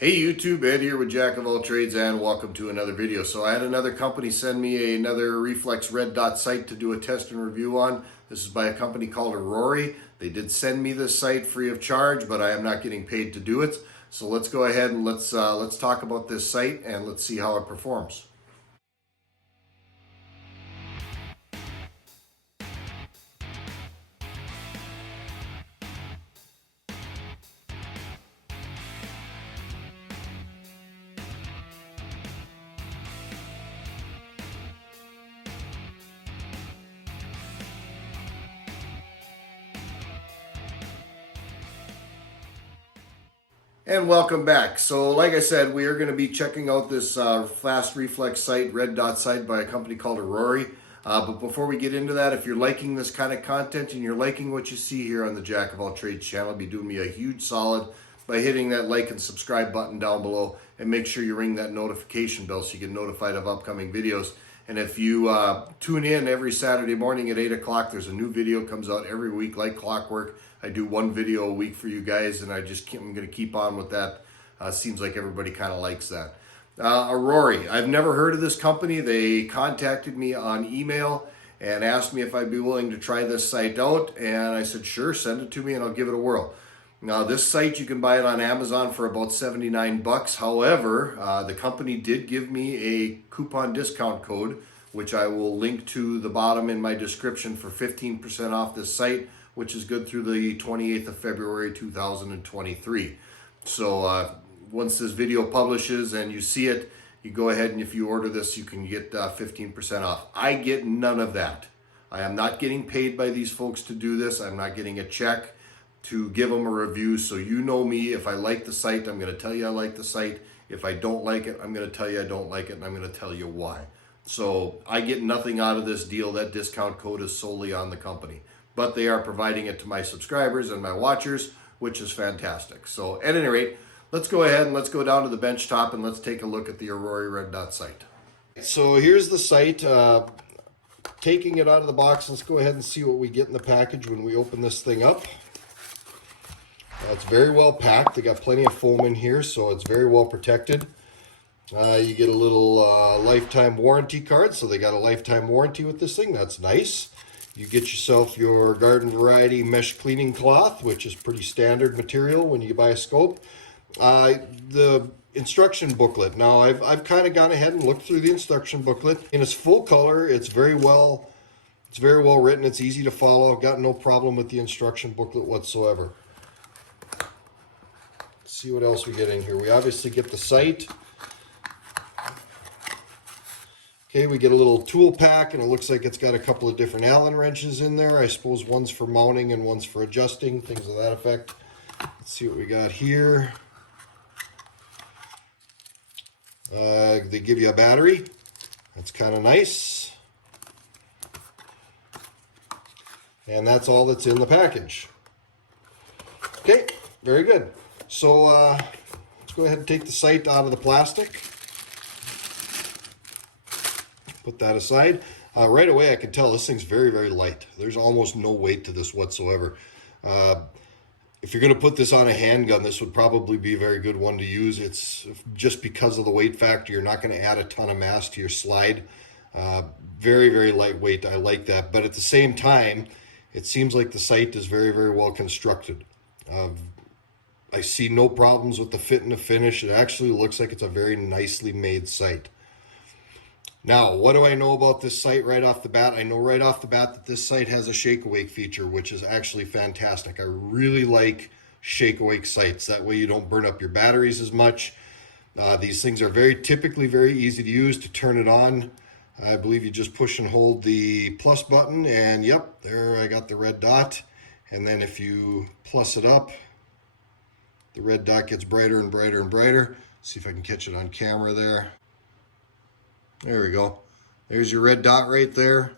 Hey YouTube, Ed here with Jack of all trades and welcome to another video. So I had another company send me another Reflex red dot sight to do a test and review on. This is by a company called Arory. They did send me this sight free of charge, but I am not getting paid to do it. So let's go ahead and let's talk about this sight and let's see how it performs. And welcome back. So like I said, we are going to be checking out this fast reflex sight, red dot sight by a company called Arory. But before we get into that, if you're liking this kind of content and you're liking what you see here on the Jack of all trades channel, be doing me a huge solid by hitting that like and subscribe button down below, and make sure you ring that notification bell so you get notified of upcoming videos. And if you tune in every Saturday morning at 8 o'clock, there's a new video comes out every week like clockwork. I do one video a week for you guys, and I'm going to keep on with that. Seems like everybody kind of likes that. Arory, I've never heard of this company. They contacted me on email and asked me if I'd be willing to try this site out, and I said, sure, send it to me and I'll give it a whirl. Now, this site, you can buy it on Amazon for about 79 bucks. However, the company did give me a coupon discount code, which I will link to the bottom in my description for 15% off this site, which is good through the 28th of February 2023. So once this video publishes and you see it, you go ahead and if you order this, you can get 15% off. I get none of that. I am not getting paid by these folks to do this. I'm not getting a check to give them a review. So you know me, if I like the site, I'm going to tell you I like the site. If I don't like it, I'm going to tell you I don't like it, and I'm going to tell you why. So I get nothing out of this deal. That discount code is solely on the company, but they are providing it to my subscribers and my watchers, which is fantastic. So at any rate, let's go ahead and let's go down to the bench top and let's take a look at the Arory red dot sight. So here's the sight. Taking it out of the box, let's go ahead and see what we get in the package when we open this thing up. It's very well packed. They got plenty of foam in here, so it's very well protected. You get a little lifetime warranty card, so they got a lifetime warranty with this thing. That's nice. You get yourself your garden variety mesh cleaning cloth, which is pretty standard material when you buy a scope. The instruction booklet. Now, I've kind of gone ahead and looked through the instruction booklet. In its full color, it's very well written. It's easy to follow. I've got no problem with the instruction booklet whatsoever. See what else we get in here. We obviously get the sight. Okay, we get a little tool pack, and it looks like it's got a couple of different Allen wrenches in there. I suppose one's for mounting and one's for adjusting, things of that effect. Let's see what we got here. They give you a battery. That's kind of nice. And that's all that's in the package. Okay, very good. So let's go ahead and take the sight out of the plastic. Put that aside. Right away I can tell this thing's very, very light. There's almost no weight to this whatsoever. If you're going to put this on a handgun, this would probably be a very good one to use. It's just because of the weight factor, you're not going to add a ton of mass to your slide. Very, very lightweight. I like that. But at the same time, it seems like the sight is very, very well constructed. I see no problems with the fit and the finish. It actually looks like it's a very nicely made sight. Now, what do I know about this sight right off the bat? I know right off the bat that this sight has a shake awake feature, which is actually fantastic. I really like shake awake sights. That way you don't burn up your batteries as much. These things are typically very easy to use. To turn it on, I believe you just push and hold the plus button, and yep, there I got the red dot. And then if you plus it up, the red dot gets brighter and brighter and brighter. See if I can catch it on camera there. There we go. There's your red dot right there.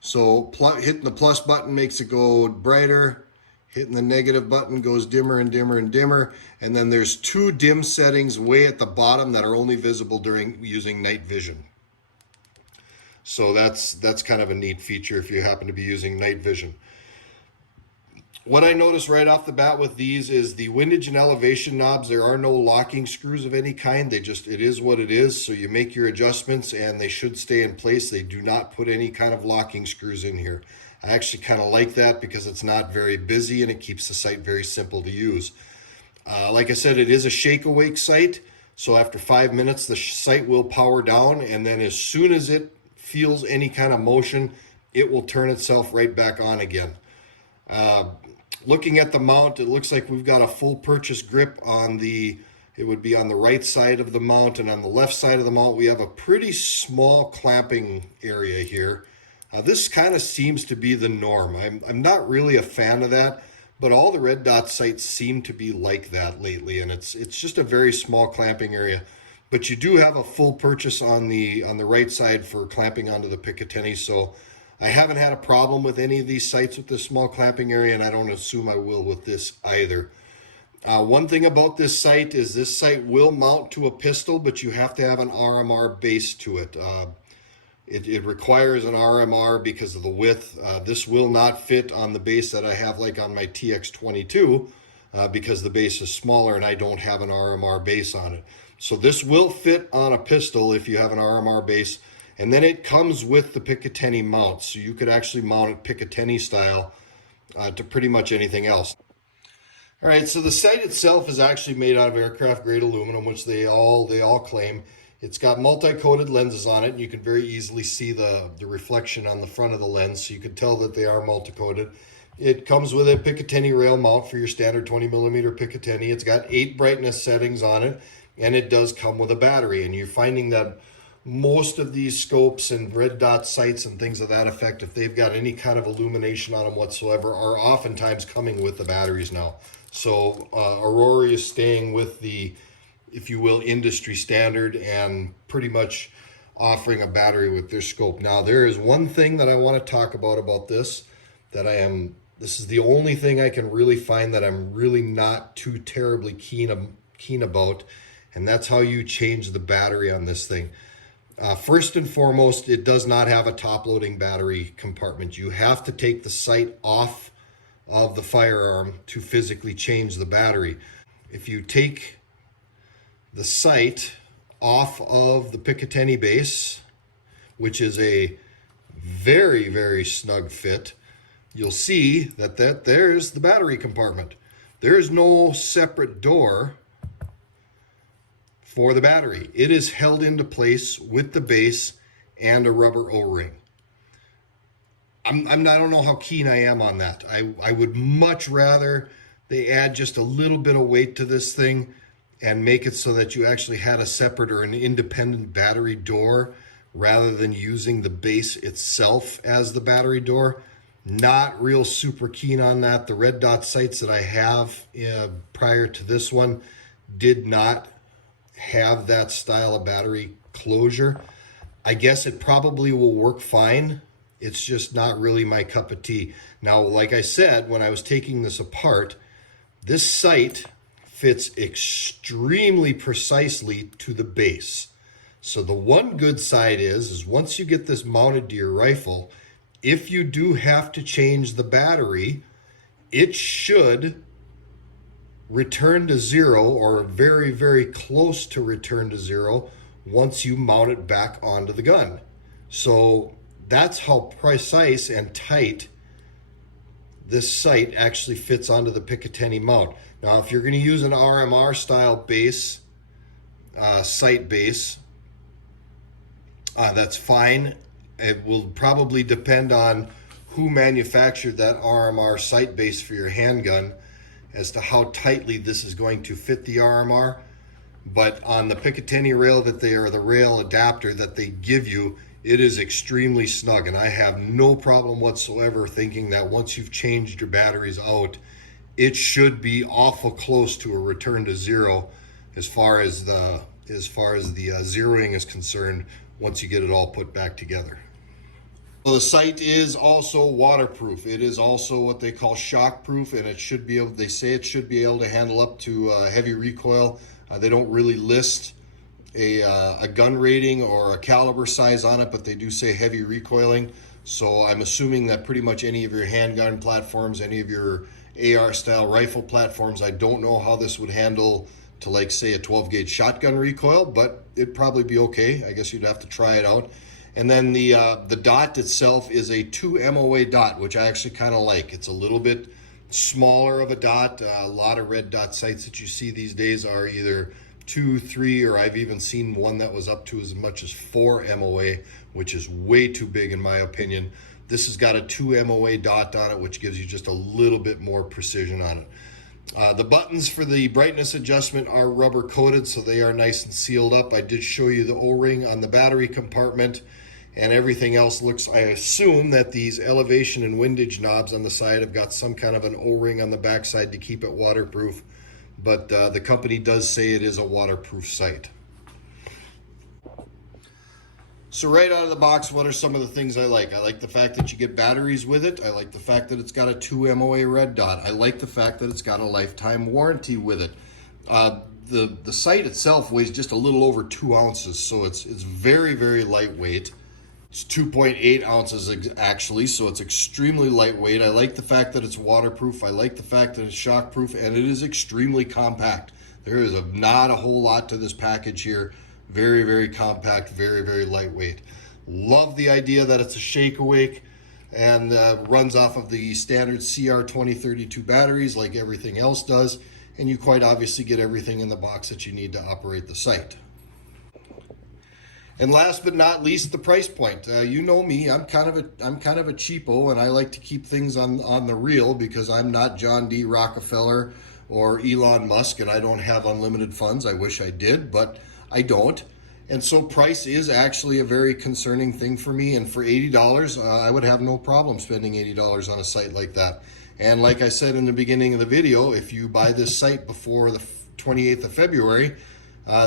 So hitting the plus button makes it go brighter. Hitting the negative button goes dimmer and dimmer and dimmer. And then there's two dim settings way at the bottom that are only visible during using night vision. So that's kind of a neat feature if you happen to be using night vision. What I noticed right off the bat with these is the windage and elevation knobs, there are no locking screws of any kind. It is what it is. So you make your adjustments and they should stay in place. They do not put any kind of locking screws in here. I actually kind of like that because it's not very busy and it keeps the sight very simple to use. Like I said, it is a shake awake sight. So after 5 minutes, the sight will power down, and then as soon as it feels any kind of motion, it will turn itself right back on again. Looking at the mount, it looks like we've got a full purchase grip on it would be on the right side of the mount, and on the left side of the mount, we have a pretty small clamping area here. This kind of seems to be the norm. I'm not really a fan of that, but all the red dot sights seem to be like that lately, and it's just a very small clamping area. But you do have a full purchase on the right side for clamping onto the Picatinny, so I haven't had a problem with any of these sights with this small clamping area, and I don't assume I will with this either. One thing about this sight is this sight will mount to a pistol, but you have to have an RMR base to it. It requires an RMR because of the width. This will not fit on the base that I have like on my TX22 because the base is smaller and I don't have an RMR base on it. So this will fit on a pistol if you have an RMR base. And then it comes with the Picatinny mount. So you could actually mount it Picatinny style to pretty much anything else. All right, so the sight itself is actually made out of aircraft grade aluminum, which they all claim. It's got multi-coated lenses on it, and you can very easily see the reflection on the front of the lens, so you can tell that they are multi-coated. It comes with a Picatinny rail mount for your standard 20mm Picatinny. It's got 8 brightness settings on it, and it does come with a battery. And you're finding that most of these scopes and red dot sights and things of that effect, if they've got any kind of illumination on them whatsoever, are oftentimes coming with the batteries now. So Arory is staying with the, if you will, industry standard and pretty much offering a battery with their scope. Now, there is one thing that I want to talk about this, this is the only thing I can really find that I'm really not too terribly keen about, and that's how you change the battery on this thing. First and foremost, it does not have a top-loading battery compartment. You have to take the sight off of the firearm to physically change the battery. If you take the sight off of the Picatinny base, which is a very, very snug fit, you'll see that there's the battery compartment. There's no separate door for the battery. It is held into place with the base and a rubber O-ring. I don't know how keen I am on that. I would much rather they add just a little bit of weight to this thing and make it so that you actually had a separate or an independent battery door rather than using the base itself as the battery door. Not real super keen on that. The red dot sights that I have prior to this one did not have that style of battery closure. I guess it probably will work fine. It's just not really my cup of tea. Now, like I said, when I was taking this apart, this sight fits extremely precisely to the base. So the one good side is once you get this mounted to your rifle, if you do have to change the battery, it should return to zero or very, very close to return to zero once you mount it back onto the gun. So that's how precise and tight this sight actually fits onto the Picatinny mount. Now, if you're going to use an RMR style base, sight base, that's fine. It will probably depend on who manufactured that RMR sight base for your handgun as to how tightly this is going to fit the RMR. But on the Picatinny rail the rail adapter that they give you, it is extremely snug, and I have no problem whatsoever thinking that once you've changed your batteries out, it should be awful close to a return to zero as far as the zeroing is concerned once you get it all put back together. Well, the sight is also waterproof. It is also what they call shockproof, and it should be able, they say it should be able to handle up to heavy recoil. They don't really list a gun rating or a caliber size on it, but they do say heavy recoiling. So I'm assuming that pretty much any of your handgun platforms, any of your AR style rifle platforms. I don't know how this would handle to, like, say, a 12 gauge shotgun recoil, but it'd probably be okay. I guess you'd have to try it out. And then the dot itself is a 2 MOA dot, which I actually kind of like. It's a little bit smaller of a dot. A lot of red dot sights that you see these days are either 2, 3, or I've even seen one that was up to as much as 4 MOA, which is way too big in my opinion. This has got a 2 MOA dot on it, which gives you just a little bit more precision on it. The buttons for the brightness adjustment are rubber coated, so they are nice and sealed up. I did show you the O-ring on the battery compartment, and everything else looks, I assume that these elevation and windage knobs on the side have got some kind of an O-ring on the backside to keep it waterproof, but the company does say it is a waterproof sight. So right out of the box, what are some of the things I like? I like the fact that you get batteries with it. I like the fact that it's got a 2 MOA red dot. I like the fact that it's got a lifetime warranty with it. The sight itself weighs just a little over 2 ounces, so it's very, very lightweight. It's 2.8 ounces actually, so it's extremely lightweight. I like the fact that it's waterproof. I like the fact that it's shockproof, and it is extremely compact. There is not a whole lot to this package here. Very, very compact, very, very lightweight. Love the idea that it's a shake awake and runs off of the standard CR2032 batteries like everything else does, and you quite obviously get everything in the box that you need to operate the sight. And last but not least, the price point. You know me, I'm kind of a cheapo, and I like to keep things on the real because I'm not John D. Rockefeller or Elon Musk, and I don't have unlimited funds. I wish I did, but I don't. And so price is actually a very concerning thing for me. And for $80, I would have no problem spending $80 on a site like that. And like I said in the beginning of the video, if you buy this site before the 28th of February,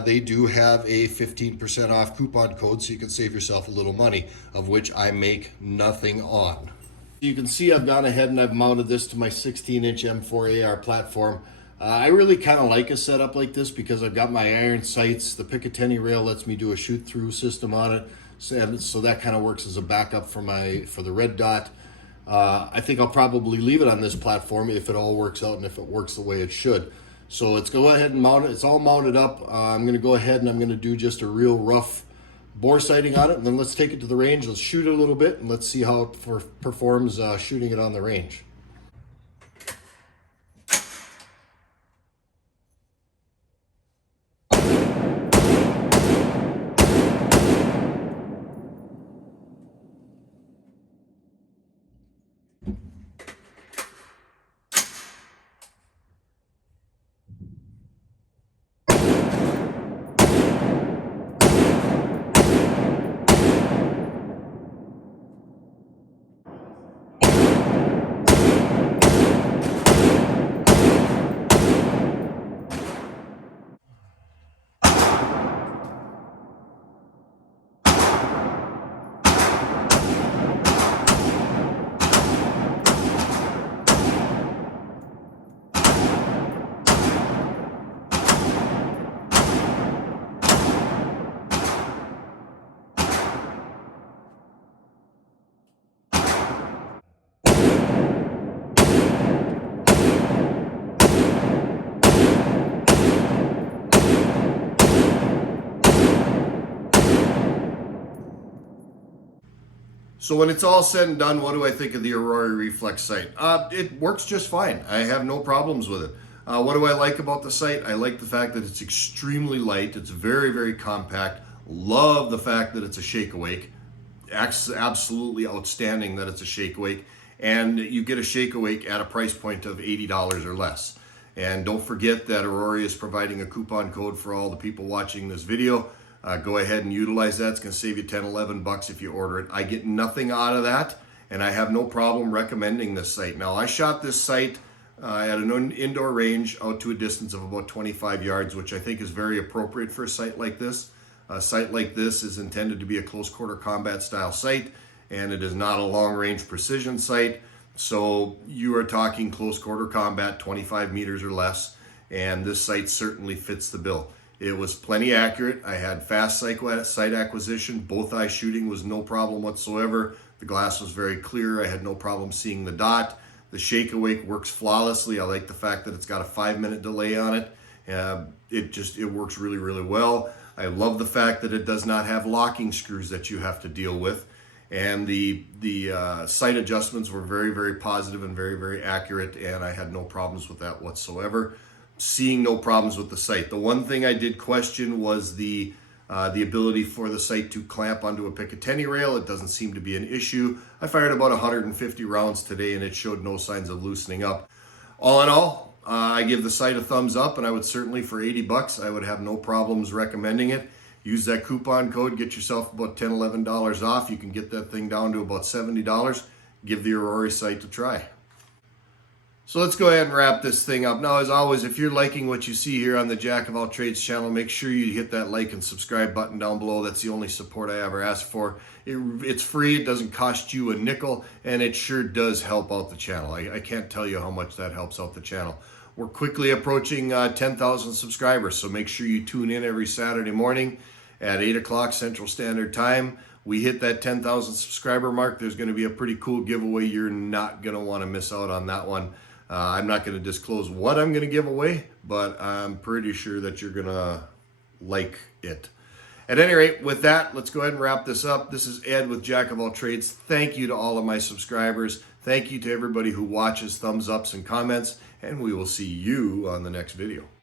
they do have a 15% off coupon code, so you can save yourself a little money, of which I make nothing on. You can see I've gone ahead and I've mounted this to my 16-inch M4 AR platform. I really kind of like a setup like this because I've got my iron sights. The Picatinny rail lets me do a shoot-through system on it, so that kind of works as a backup for the red dot. I think I'll probably leave it on this platform if it all works out and if it works the way it should. So let's go ahead and mount it. It's all mounted up. I'm going to go ahead and I'm going to do just a real rough bore sighting on it, and then let's take it to the range. Let's shoot it a little bit, and let's see how it performs shooting it on the range. So when it's all said and done, what do I think of the Arory Reflex sight? It works just fine. I have no problems with it. What do I like about the sight? I like the fact that it's extremely light. It's very, very compact. Love the fact that it's a shake awake. Absolutely outstanding that it's a shake awake. And you get a shake awake at a price point of $80 or less. And don't forget that Arory is providing a coupon code for all the people watching this video. Go ahead and utilize that. It's going to save you 10, 11 bucks if you order it. I get nothing out of that, and I have no problem recommending this site. Now, I shot this site at an indoor range out to a distance of about 25 yards, which I think is very appropriate for a site like this. A site like this is intended to be a close quarter combat style site, and it is not a long range precision site. So you are talking close quarter combat, 25 meters or less, and this site certainly fits the bill. It was plenty accurate. I had fast sight acquisition. Both eye shooting was no problem whatsoever. The glass was very clear. I had no problem seeing the dot. The shake awake works flawlessly. I like the fact that it's got a 5-minute delay on it. It works really, really well. I love the fact that it does not have locking screws that you have to deal with. And the sight adjustments were very, very positive and very, very accurate, and I had no problems with that whatsoever. Seeing no problems with the sight. The one thing I did question was the ability for the sight to clamp onto a Picatinny rail. It doesn't seem to be an issue. I fired about 150 rounds today, and it showed no signs of loosening up. All in all, I give the sight a thumbs up, and I would certainly, for 80 bucks, I would have no problems recommending it. Use that coupon code, get yourself about $10, $11 off. You can get that thing down to about $70. Give the Arory sight a try. So let's go ahead and wrap this thing up. Now, as always, if you're liking what you see here on the Jack of All Trades channel, make sure you hit that like and subscribe button down below. That's the only support I ever ask for. It's free, it doesn't cost you a nickel, and it sure does help out the channel. I can't tell you how much that helps out the channel. We're quickly approaching 10,000 subscribers, so make sure you tune in every Saturday morning at 8 o'clock Central Standard Time. We hit that 10,000 subscriber mark. There's going to be a pretty cool giveaway. You're not going to want to miss out on that one. I'm not going to disclose what I'm going to give away, but I'm pretty sure that you're going to like it. At any rate, with that, let's go ahead and wrap this up. This is Ed with Jack of All Trades. Thank you to all of my subscribers. Thank you to everybody who watches, thumbs ups, and comments, and we will see you on the next video.